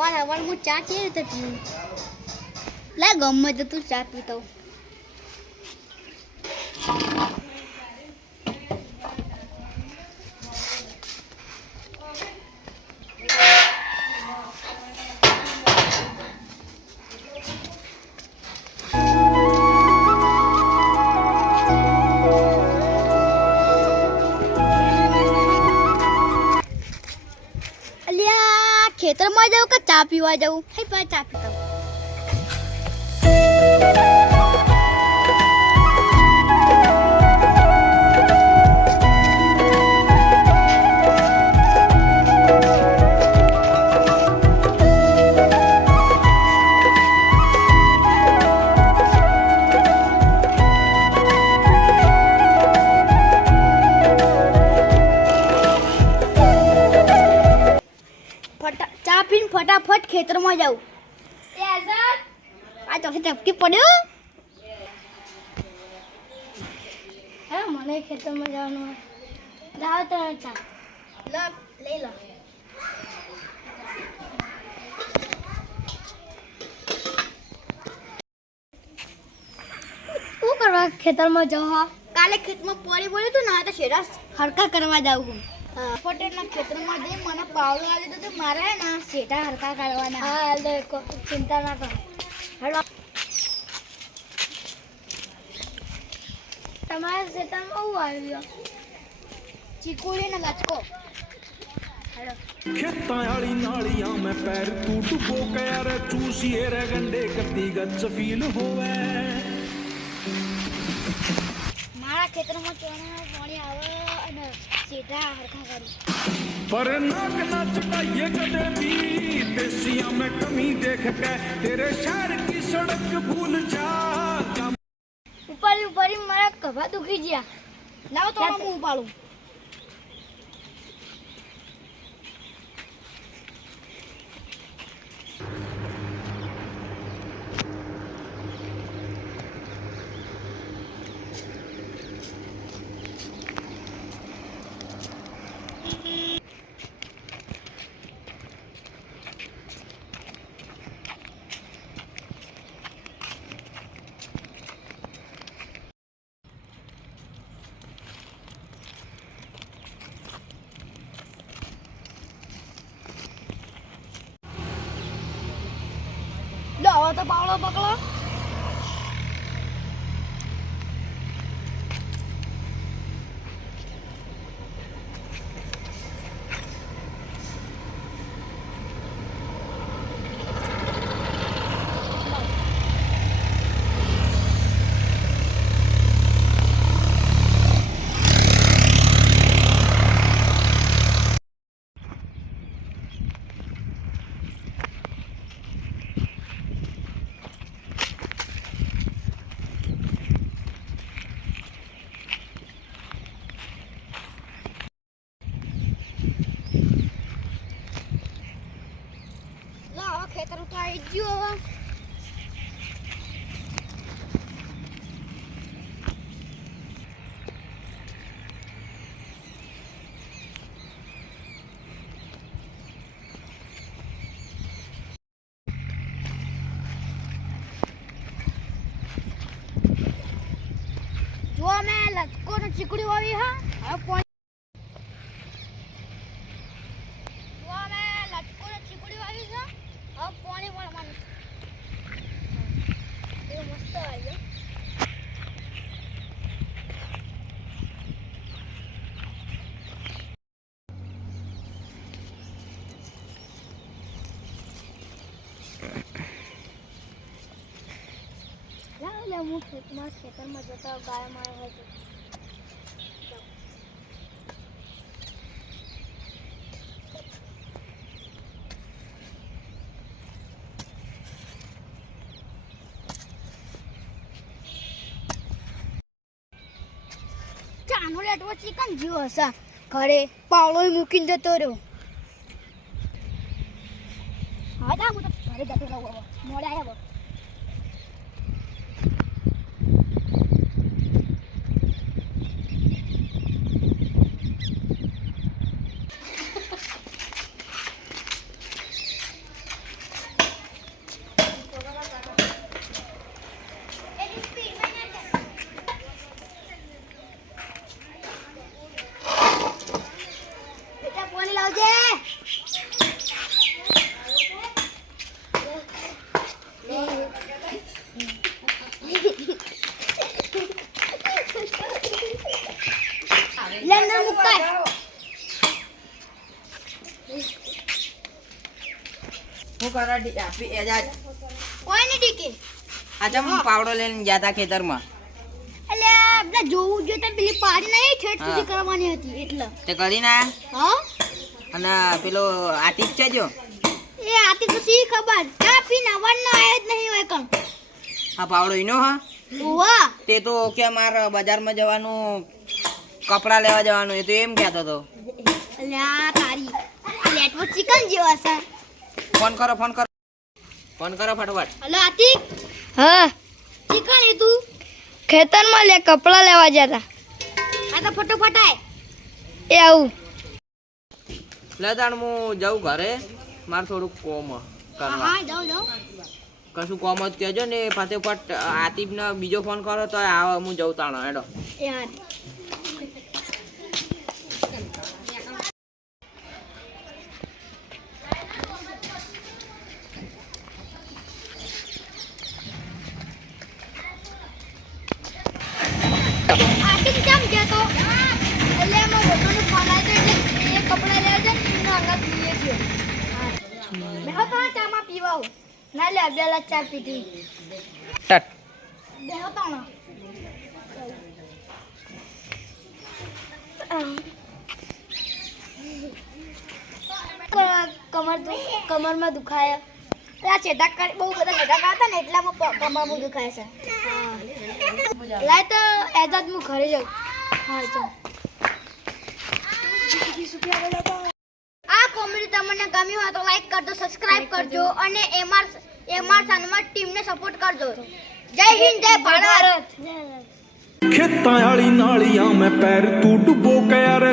હવાર હું ચા કેવી રીતે પીવું? લે ગમે તો તું ચા પીતો. અલ્યા ખેતરમાં જાઉં કે ચા પીવા જાઉં? હે પા ચા પીતા. ચા પીને ફટાફટ ખેતરમાં જાઉં. આ તો ચપકી પડ્યો. હા મને ખેતરમાં જવાનું. લાવ તો ચા લઈ લો. શું કરવા ખેતરમાં જાઉં? કાલે ખેતમાં પાણી પડ્યું હતું ને તો શેરા હરકા કરવા જાઉં હું. પટેલના ખેતરમાં જઈ મને પાવડો આવી તો મારે હે ને શેઠા હરકા કાઢવાના. હા ચિંતા ના કરો. હેલો તમારા ખેતરમાં શું આવ્યું? ચીકુડી ને ગચકો. હેલો खेतां वाली नालियां में पैर तू डुबो के यार चूसिए रे गंडे करती गच फील होवे मारा खेतરમાં ચોણા પાણી આવે અને સીધા હરખા કરી पर नाक ना चटाइए कदे भी देसिया में कमी देख के तेरे शहर की सड़क भूल जा ઉપર મારા કભા દુખી ગયા. લાવો તો હું ઉપાડું. લો તો પાવડો પકડો. ખેતર તો આવી ગયું હવે. જો મેં લટકો ને ચીકડી વાવી હા. હવે પાણી વળવાનું એ મસ્ત આવ્યો. હું ખેતરમાં જતા ગાય મારે હોય ચાનો લેટવો ચિકન જીવો હશે. ઘરે પાવડો મૂકીને જતો રહ્યો. હા જા હું તો ઘરે જતો રહું. મોડે આવ્યા. શું કરો આપી એજાજ કોઈ નહીં ટીકે આજે હું પાવડો લઈને ગયા હતા ખેતરમાં એટલે આપણે જોવું જોઈએ તો પેલી પાડી નહીં ઠેઠ સુધી કરવાની હતી એટલે તે કરી ના હા અને પેલો આટીક છે જો એ આતી તો સી ખબર કાફી નવન આયો જ નહીં હોય કણ આ પાવડો ઈનો હા વાહ તે તો કે માર બજારમાં જવાનું કપડા લેવા જવાનું એ તો એમ કહેતો હતો અલ્યા તારી લેટવો ચિકન જેવા છે ફોન કરો ફટાફટ હલો આતી હા ચિકન એ તું ખેતરમાં લે કપડાં લેવા જતા આ તો ફટોફટ આય એ આવું લે તાણ હું જાઉં ઘરે મારે થોડુંક કોમ કરવા હા જાઓ કશું કોમ જ કહેજો ને ફટેફટ આતિફને બીજો ફોન કરો તો આવે હું જઉં તાણ હેડો યાર આતી કેમ કહેતો એટલે એમાં બોટોનો ફોન આવ્યો એટલે એ કપડાં લેવા જાય ને એમનો અંગાત પીએ છે બેહો તો ચામાં પીવા આવું. ના લે અબેલા ચા પીધી ટટ બેહો તો ના કમરમાં દુખાય આ ચેટા કરી બહુ બધા ચેટા કરતા ને એટલામાં કમર બહુ દુખાય છે લાય તો એજાદ હું ઘરે જાઉં હા ચાલ આ કોમેડી તમને ગમી હોય તો લાઈક કરજો સબસ્ક્રાઇબ કરજો અને એમઆર સાનમાં ટીમને સપોર્ટ કરજો જય હિન્દ જય ભારત ਖੇਤਾਂ ਵਾਲੀ ਨਾਲੀਆਂ ਮੈਂ ਪੈਰ ਤੂੰ ਡੁੱਬੋ ਕੇ ਯਾਰ